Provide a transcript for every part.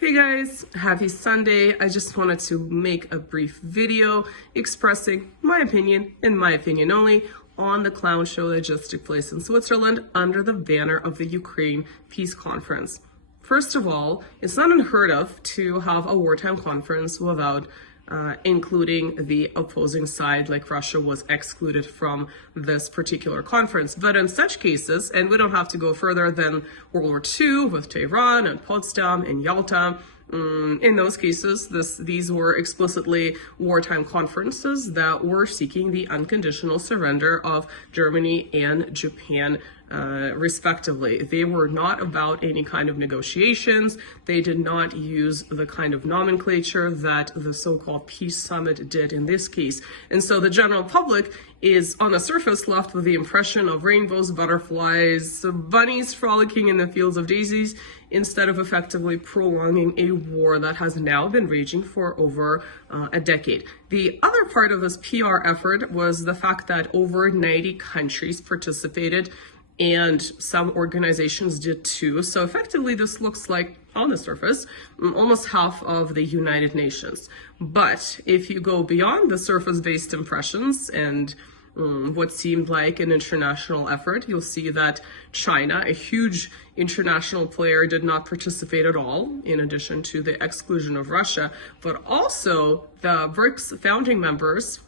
Hey guys, happy Sunday. I just wanted to make a brief video expressing my opinion, and my opinion only, on the clown show that just took place in Switzerland under the banner of the Ukraine Peace Conference. First of all, it's not unheard of to have a wartime conference without including the opposing side, like Russia was excluded from this particular conference. But in such cases, and we don't have to go further than World War II with Tehran and Potsdam and Yalta, in those cases, these were explicitly wartime conferences that were seeking the unconditional surrender of Germany and Japan, respectively. They were not about any kind of negotiations. They did not use the kind of nomenclature that the so-called peace summit did in this case. And so the general public is on the surface left with the impression of rainbows, butterflies, bunnies frolicking in the fields of daisies, instead of effectively prolonging a war that has now been raging for over a decade. The other part of this PR effort was the fact that over 90 countries participated, and some organizations did too. So effectively, this looks like, on the surface, almost half of the United Nations. But if you go beyond the surface-based impressions and what seemed like an international effort, you'll see that China, a huge international player, did not participate at all, in addition to the exclusion of Russia, but also the BRICS founding members,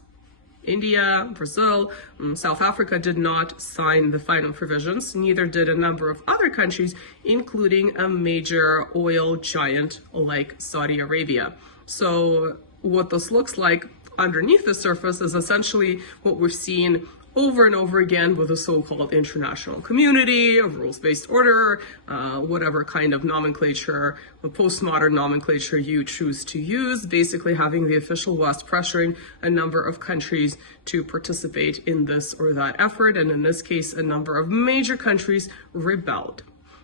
India, Brazil, South Africa, did not sign the final provisions. Neither did a number of other countries, including a major oil giant like Saudi Arabia. So what this looks like underneath the surface is essentially what we've seen over and over again with the so-called international community, a rules-based order, whatever kind of nomenclature, the postmodern nomenclature you choose to use, basically having the official West pressuring a number of countries to participate in this or that effort, and in this case, a number of major countries rebelled.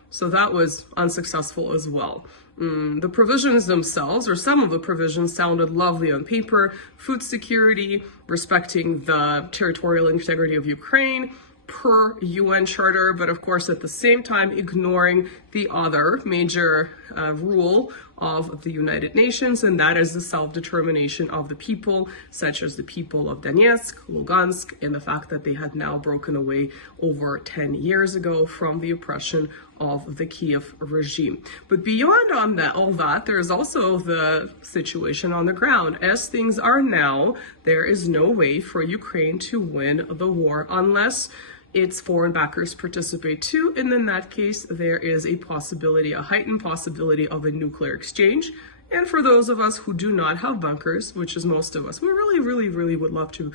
So that was unsuccessful as well. The provisions themselves, or some of the provisions, sounded lovely on paper: food security, respecting the territorial integrity of Ukraine per UN charter, but of course at the same time ignoring the other major rule of the United Nations, and that is the self-determination of the people, such as the people of Donetsk, Lugansk, and the fact that they had now broken away over 10 years ago from the oppression of the Kiev regime. But beyond all that, there is also the situation on the ground. As things are now, there is no way for Ukraine to win the war unless its foreign backers participate too, and in that case, there is a possibility, a heightened possibility of a nuclear exchange. And for those of us who do not have bunkers, which is most of us, we really would love to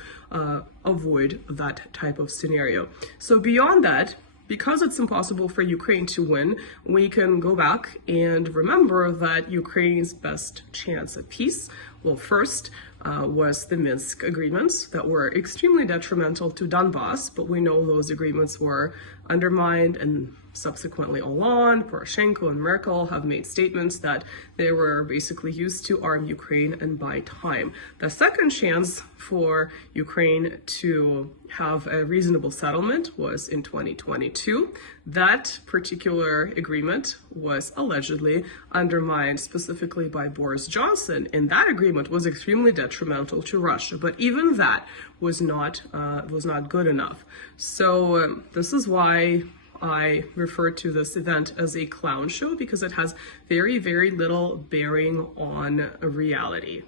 avoid that type of scenario. So beyond that, because it's impossible for Ukraine to win, we can go back and remember that Ukraine's best chance at peace, well, first was the Minsk agreements that were extremely detrimental to Donbass, but we know those agreements were undermined, and subsequently Hollande, Poroshenko, and Merkel have made statements that they were basically used to arm Ukraine and buy time. The second chance for Ukraine to have a reasonable settlement was in 2022. That particular agreement was allegedly undermined specifically by Boris Johnson, and that agreement was extremely detrimental to Russia. But even that was not good enough. So this is why I refer to this event as a clown show, because it has very little bearing on reality.